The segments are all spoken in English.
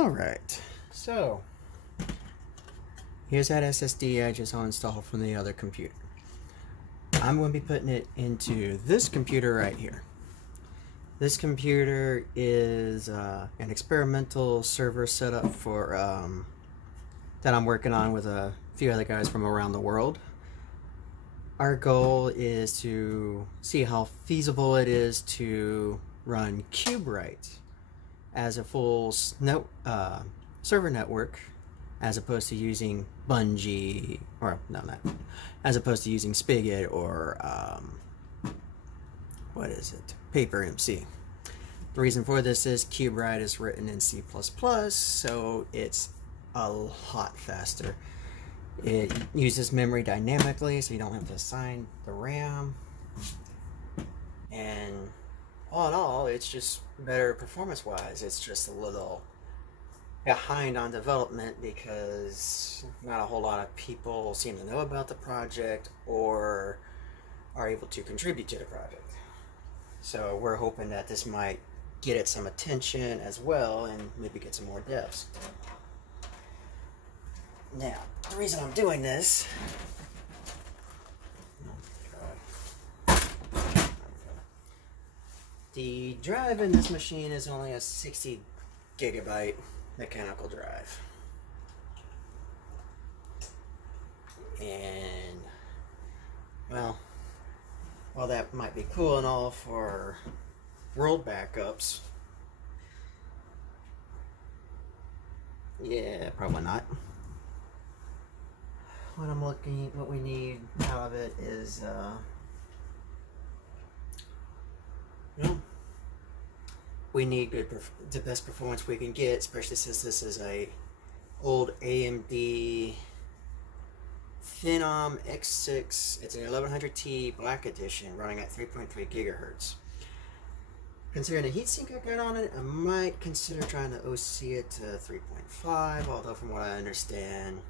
Alright, so here's that SSD I just uninstalled from the other computer. I'm going to be putting it into this computer right here. This computer is an experimental server setup for that I'm working on with a few other guys from around the world. Our goal is to see how feasible it is to run CubeWrite as a full server network, as opposed to using Bungee, or no, not as opposed to using Spigot or what is it, PaperMC. The reason for this is CubeWrite is written in C++, so it's a lot faster. It uses memory dynamically, so you don't have to assign the RAM. And all in all, it's just better performance-wise. It's just a little behind on development because not a whole lot of people seem to know about the project or are able to contribute to the project. So we're hoping that this might get it some attention as well and maybe get some more devs. Now, the reason I'm doing this, the drive in this machine is only a 60 gigabyte mechanical drive. And, well, while that might be cool and all for world backups, yeah, probably not. What we need out of it is, we need the best performance we can get, especially since this is a old AMD Phenom X6. It's an 1100T Black Edition running at 3.3 gigahertz. Considering the heatsink I got on it, I might consider trying to OC it to 3.5, although from what I understand,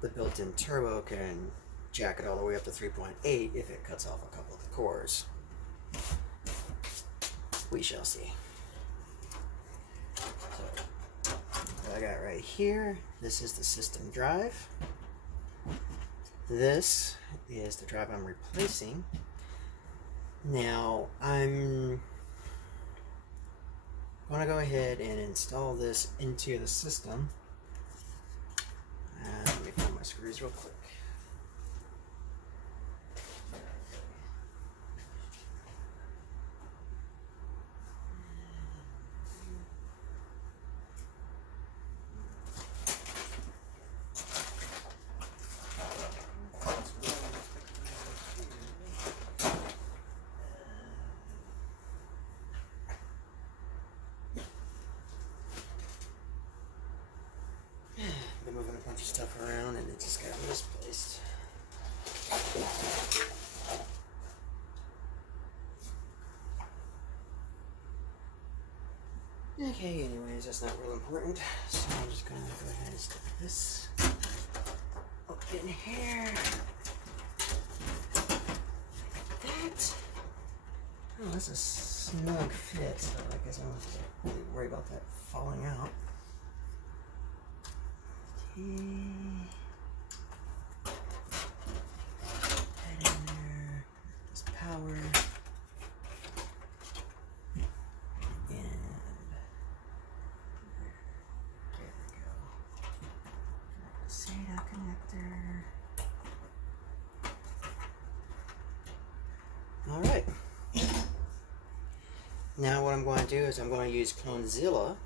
the built-in turbo can jack it all the way up to 3.8 if it cuts off a couple of the cores. We shall see. So, what I got right here, this is the system drive. This is the drive I'm replacing. Now, I'm going to go ahead and install this into the system. Let me find my screws real quick. Been moving a bunch of stuff around and it just got misplaced. Okay, anyways, that's not real important. So I'm just gonna go ahead and stick this up in here. Like that. Oh, that's a snug fit, so I guess I don't have to really worry about that falling out. Head in there, this power, and there we go. SATA connector. Alright. Now what I'm going to do is I'm going to use Clonezilla.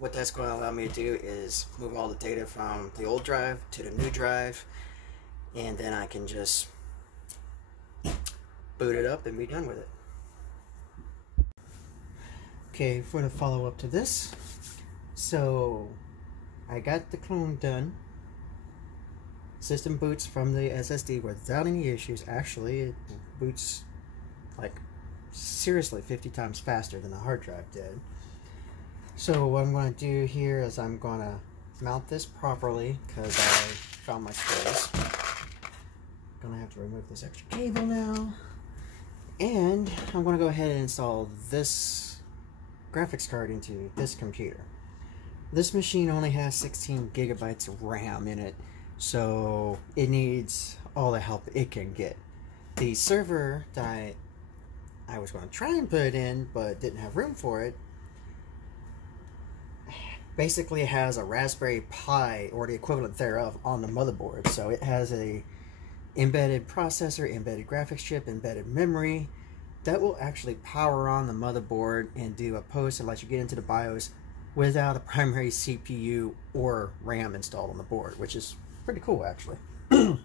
What that's going to allow me to do is move all the data from the old drive to the new drive, and then I can just boot it up and be done with it. Okay, for the follow-up to this, so I got the clone done. System boots from the SSD without any issues. Actually, it boots like seriously 50 times faster than the hard drive did. So what I'm going to do here is I'm going to mount this properly because I found my spares. Going to have to remove this extra cable now. And I'm going to go ahead and install this graphics card into this computer. This machine only has 16 gigabytes of RAM in it, so it needs all the help it can get. The server that I was going to try and put it in, but didn't have room for it, basically has a Raspberry Pi, or the equivalent thereof, on the motherboard. So it has a embedded processor, embedded graphics chip, embedded memory that will actually power on the motherboard and do a post and let you get into the BIOS without a primary CPU or RAM installed on the board, which is pretty cool actually. So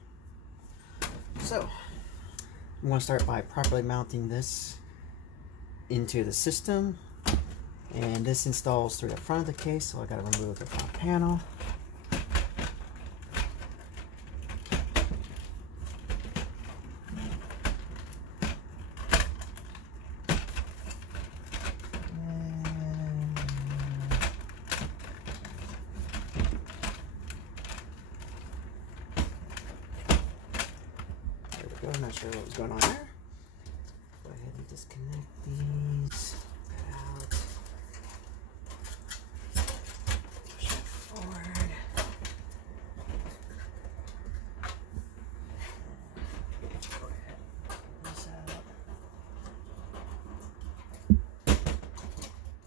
I'm going to start by properly mounting this into the system, and this installs through the front of the case, so I got to remove the front panel. There we go. I'm not sure what was going on there. Go ahead and disconnect these. Out. Push it forward. Go ahead. Pull this out.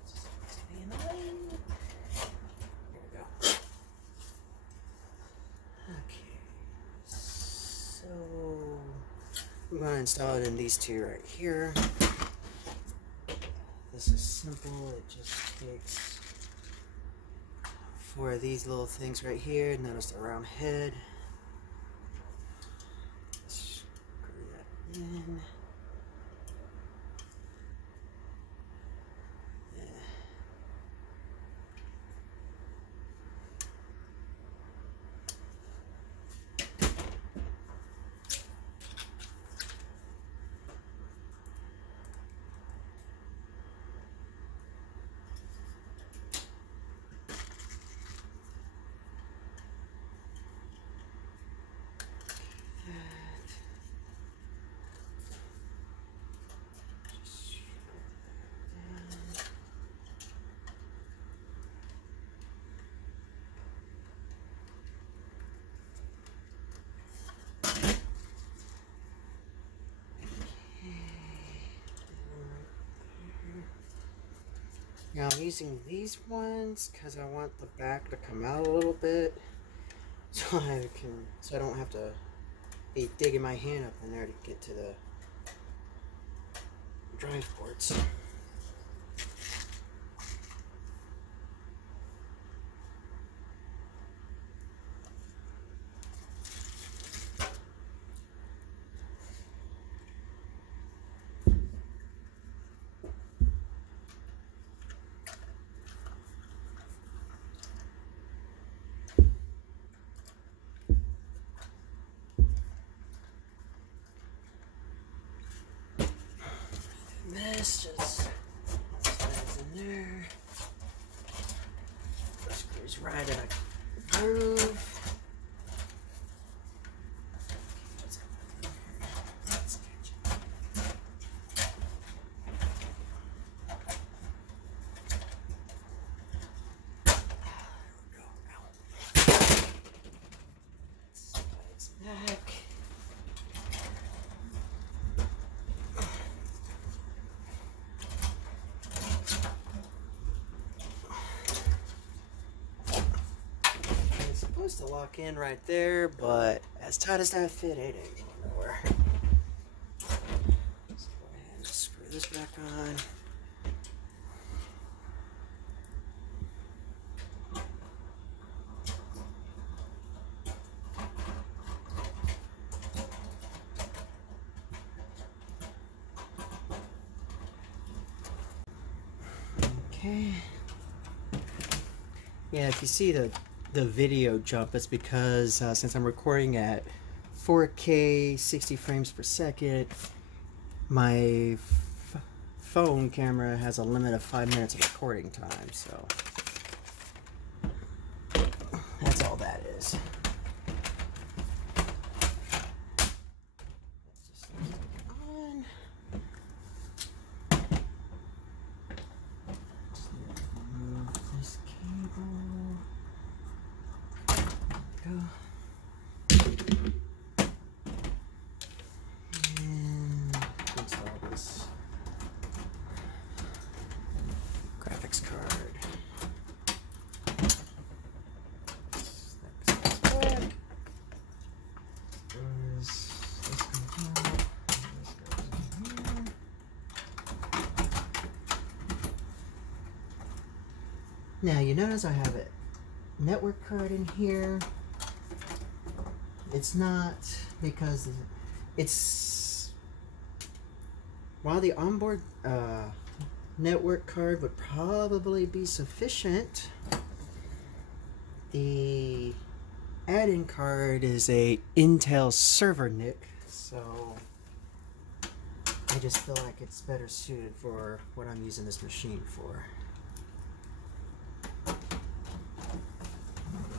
This is to be in the way. There we go. Okay. So I'm going to install it in these two right here. This is simple. It just takes four of these little things right here. Notice the round head. Screw that in. Now I'm using these ones because I want the back to come out a little bit, so I don't have to be digging my hand up in there to get to the drive ports. This just slides in there. Screws right in a groove. Slides back. To lock in right there, but as tight as that fit, it ain't going nowhere. Let's go ahead and screw this back on. Okay. Yeah, if you see the video jump, it's because since I'm recording at 4K 60 frames per second, my phone camera has a limit of 5 minutes of recording time, so that's all that is. Just leave it on. Just remove this cable. Now you notice I have a network card in here. It's not because it's, while the onboard network card would probably be sufficient, the add-in card is a Intel server NIC, so I just feel like it's better suited for what I'm using this machine for.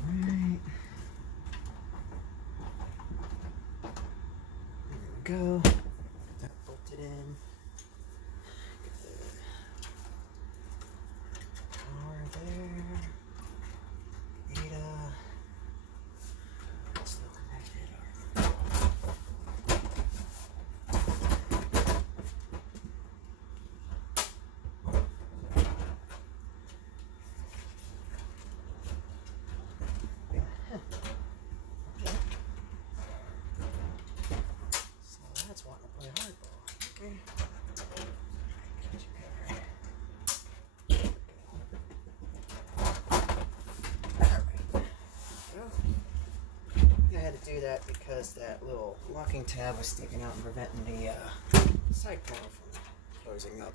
Alright. There we go. That bolted in. Get the power there. Data. Still connected. I had to do that because that little locking tab was sticking out and preventing the side panel from closing up.